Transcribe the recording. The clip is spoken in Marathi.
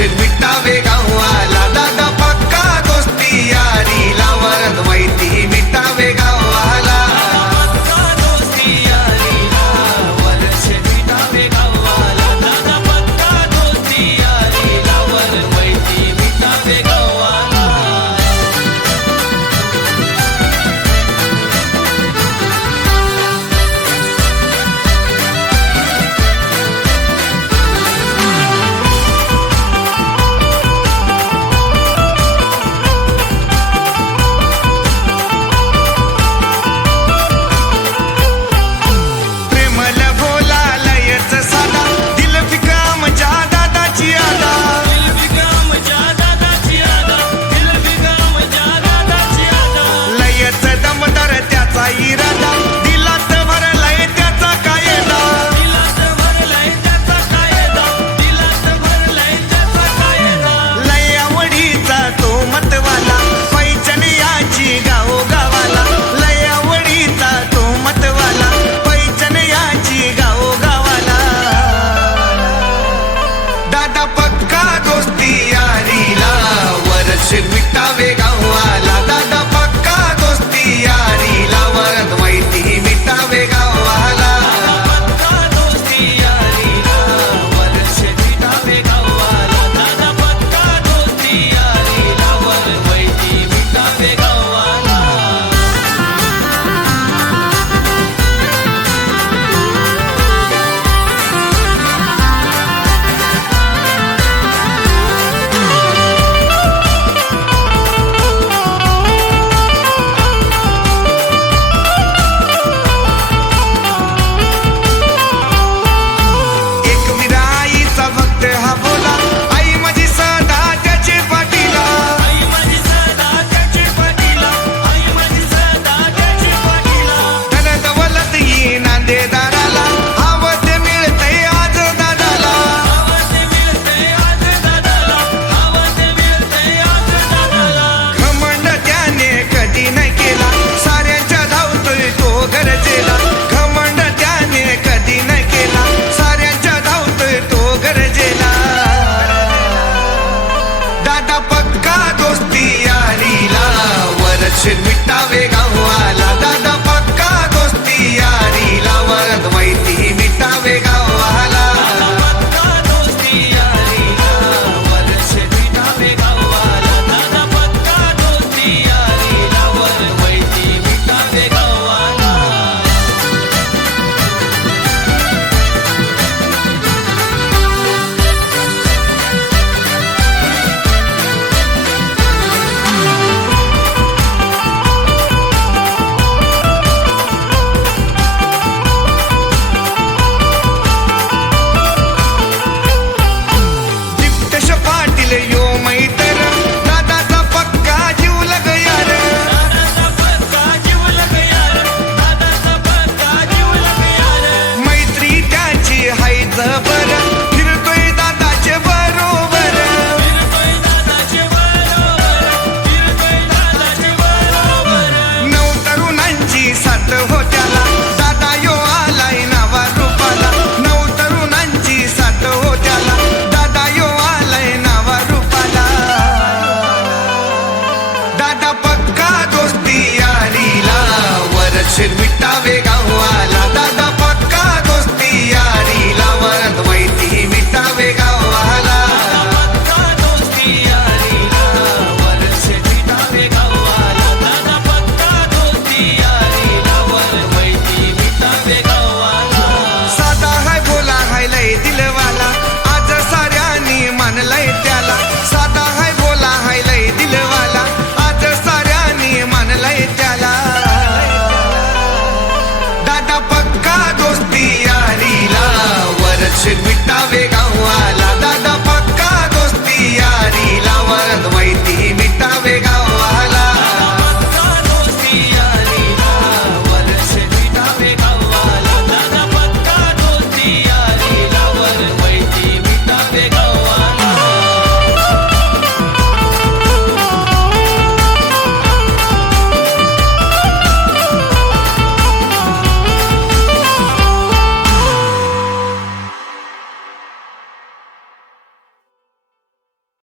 செல்விட்டாவே मिटावे गावाला.